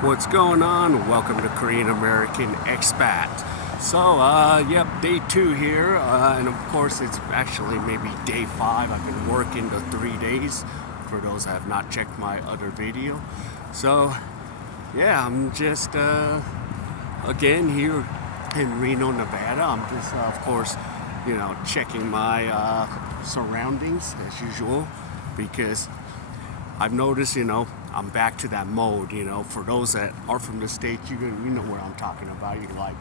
What's going on? Welcome to Korean American Expat. So, yep, day 2 here, and of course it's actually maybe day 5. I've been working the 3 days, for those that have not checked my other video. So, yeah, I'm just, again here in Reno, Nevada. I'm just, of course, checking my surroundings as usual, because I've noticed, I'm back to that mode, for those that are from the States, you know what I'm talking about. You're like,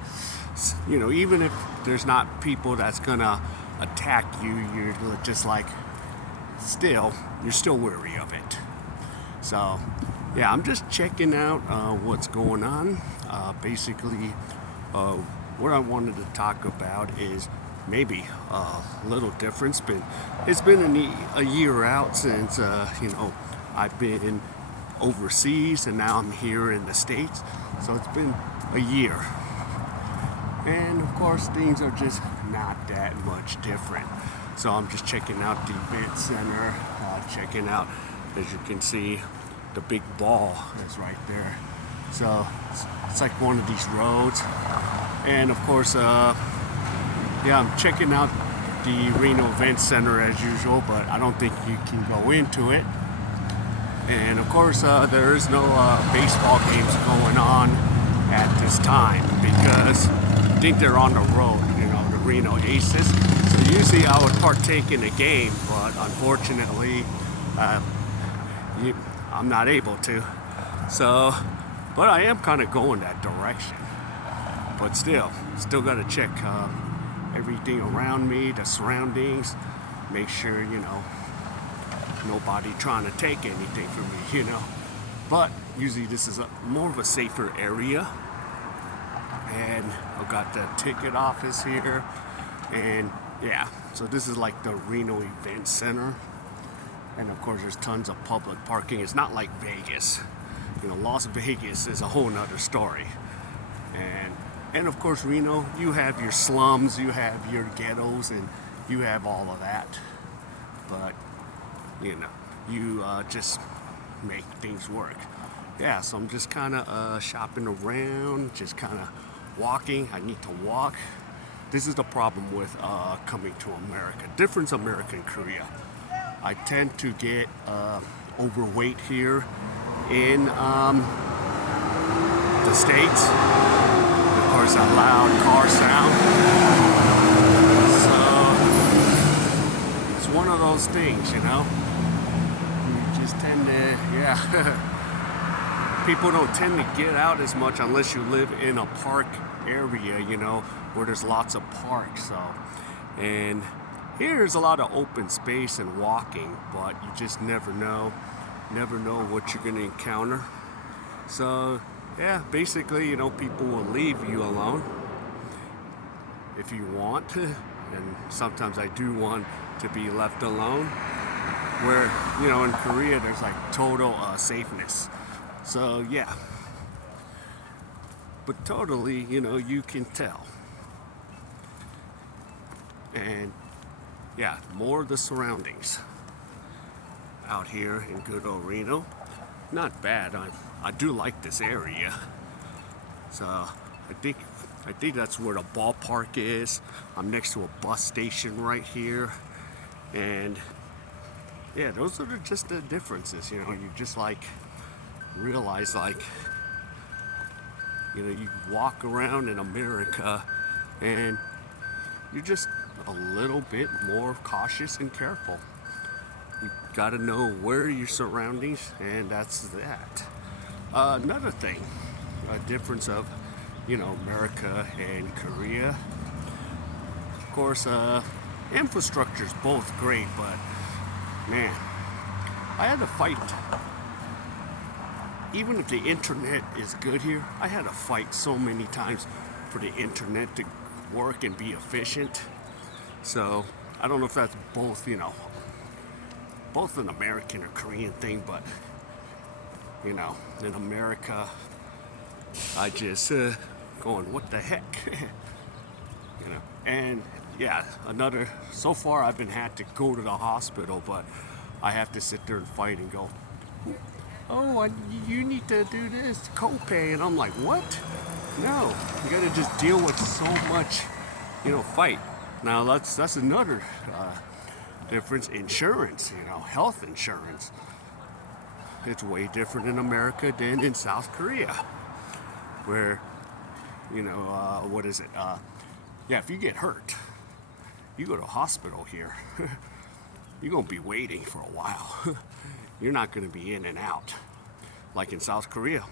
even if there's not people that's gonna attack you, you're just like, you're still wary of it. So, yeah, I'm just checking out what's going on. Basically, what I wanted to talk about is maybe a little difference. It's been a year out since, I've been overseas, and now I'm here in the States. So it's been a year. And of course, things are just not that much different. So I'm just checking out the event center, checking out, as you can see, the big ball that's right there. So it's like one of these roads. And of course, I'm checking out the Reno Event Center as usual, but I don't think you can go into it. And of course, there is no baseball games going on at this time because I think they're on the road, the Reno Aces. So usually I would partake in a game, but unfortunately, I'm not able to. So, but I am kind of going that direction. But still got to check everything around me, the surroundings, make sure, nobody trying to take anything from me, But usually this is more of a safer area. And I've got the ticket office here. And yeah, so this is like the Reno Event Center. And of course there's tons of public parking. It's not like Vegas. Las Vegas is a whole nother story. And of course, Reno, you have your slums, you have your ghettos, and you have all of that. But, you just make things work. Yeah, so I'm just kind of shopping around, just kind of walking. I need to walk. This is the problem with coming to America. Difference America and Korea. I tend to get overweight here in the States. Of course, that loud car sound. So it's one of those things, You just tend to, people don't tend to get out as much unless you live in a park area, where there's lots of parks. So, and here's a lot of open space and walking, but you just never know what you're going to encounter. So, yeah, basically, people will leave you alone if you want, and sometimes I do want to be left alone, where, in Korea, there's like total safeness. So, yeah. But totally, you can tell. And, yeah, more of the surroundings out here in good old Reno. Not bad. I do like this area. So I think that's where the ballpark is. I'm next to a bus station right here. And yeah, those are just the differences, You just realize you walk around in America and you're just a little bit more cautious and careful. You gotta know where your surroundings, and that's that. Another thing, a difference of, America and Korea. Of course, infrastructure's both great, but man, I had to fight. Even if the internet is good here, I had to fight so many times for the internet to work and be efficient. So I don't know if that's both, both an American or Korean thing, but in America, I just going, what the heck, And yeah, so far I've been had to go to the hospital, but I have to sit there and fight and go, oh, you need to do this copay, and I'm like, what? No, you got to just deal with so much, fight. Now that's another difference. Insurance, health insurance. It's way different in America than in South Korea, where, what is it? Yeah, if you get hurt, you go to a hospital here, you're going to be waiting for a while. You're not going to be in and out. Like in South Korea,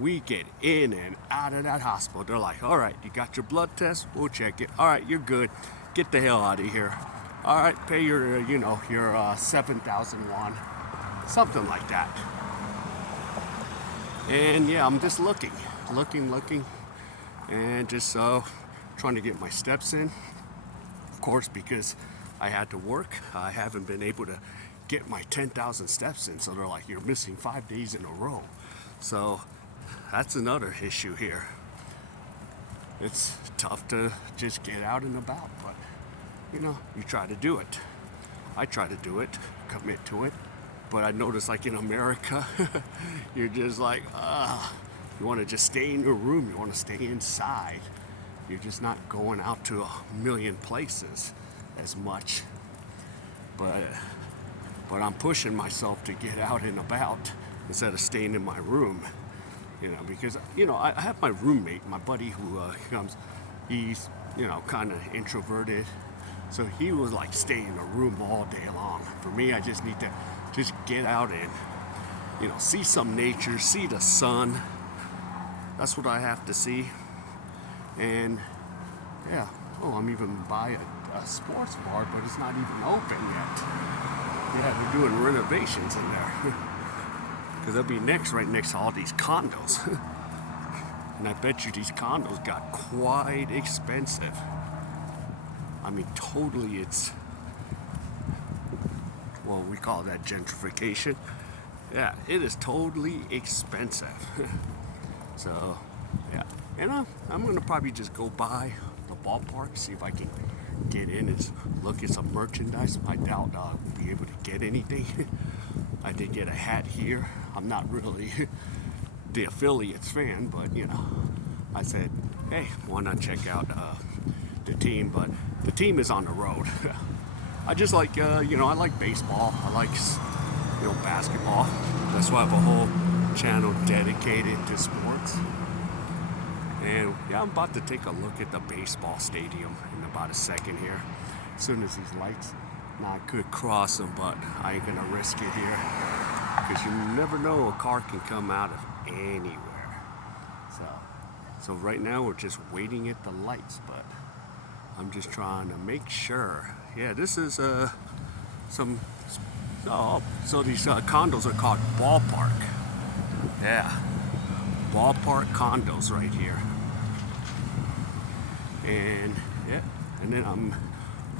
we get in and out of that hospital. They're like, all right, you got your blood test, we'll check it. All right, you're good. Get the hell out of here. All right, pay your, your 7,000 won. Something like that. And yeah, I'm just looking, and just trying to get my steps in. Of course, because I had to work, I haven't been able to get my 10,000 steps in. So they're like, you're missing 5 days in a row. So that's another issue here. It's tough to just get out and about, but you try to do it. I try to do it, commit to it. But I notice, like in America, you're just like, you want to just stay in your room. You want to stay inside. You're just not going out to a million places as much. But I'm pushing myself to get out and about instead of staying in my room. Because I have my roommate, my buddy who comes. He's kind of introverted, so he was like staying in a room all day long. For me, I just need to just get out and see some nature, see the sun. That's what I have to see. And yeah, I'm even by a sports bar, but it's not even open yet. Yeah, they're doing renovations in there. Because they'll be right next to all these condos. And I bet you these condos got quite expensive. I mean, totally, we call that gentrification. Yeah, it is totally expensive. So, yeah. And I'm going to probably just go by the ballpark, see if I can get in and look at some merchandise. I doubt I'll be able to get anything. I did get a hat here. I'm not really the affiliates fan, but I said, hey, why not check out the team? But the team is on the road. I just like, I like baseball. I like, basketball. That's why I have a whole channel dedicated to sports. And yeah, I'm about to take a look at the baseball stadium in about a second here. As soon as these lights, I could cross them, but I ain't gonna risk it here. Because you never know, a car can come out of anywhere. So right now we're just waiting at the lights, but I'm just trying to make sure. Yeah, this is so these condos are called ballpark. Yeah, ballpark condos right here. And yeah, and then I'm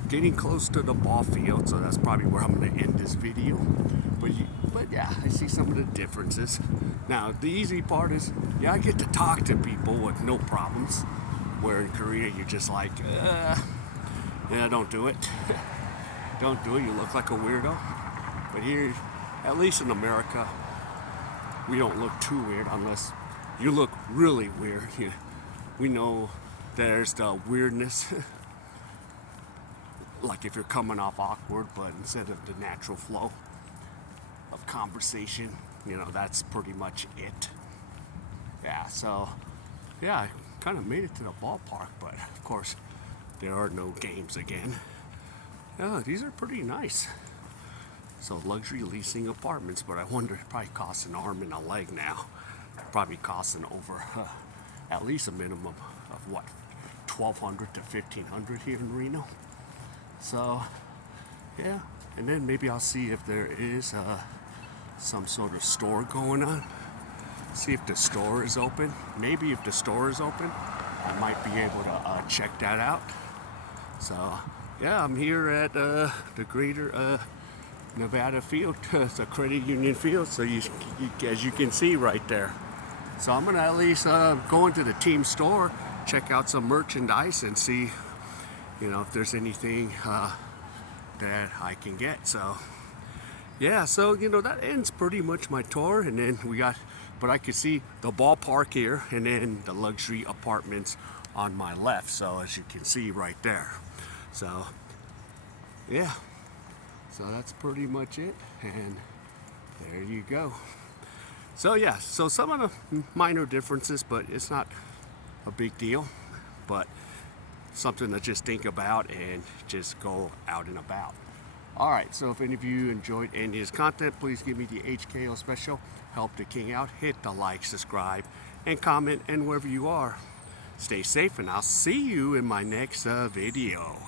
getting close to the ball field, so that's probably where I'm going to end this video. But yeah, I see some of the differences. Now, the easy part is, yeah, I get to talk to people with no problems. Where in Korea, you're just like, yeah, don't do it. Don't do it, you look like a weirdo. But here, at least in America, we don't look too weird unless you look really weird. We know there's the weirdness. Like if you're coming off awkward, but instead of the natural flow of conversation, that's pretty much it. Yeah, so, yeah, I kind of made it to the ballpark, but of course, there are no games again. Yeah, these are pretty nice. So luxury leasing apartments, but I wonder, it probably costs an arm and a leg now. Probably costing over at least a minimum of what, 1,200 to 1,500 here in Reno. So, yeah, and then maybe I'll see if there is some sort of store going on. See if the store is open. Maybe if the store is open, I might be able to check that out. So, yeah, I'm here at the Greater Nevada Field. It's a credit union field, so you, as you can see right there. So I'm gonna at least go into the team store, check out some merchandise, and see, if there's anything that I can get. So, Yeah, so that ends pretty much my tour, and then but I could see the ballpark here, and then the luxury apartments on my left. So as you can see right there, so yeah, so that's pretty much it, and there you go. So yeah, so some of the minor differences, but it's not a big deal, but something to just think about and just go out and about. All right, so if any of you enjoyed any of his content, please give me the HKO special. Help the king out. Hit the like, subscribe, and comment. And wherever you are, stay safe, and I'll see you in my next video.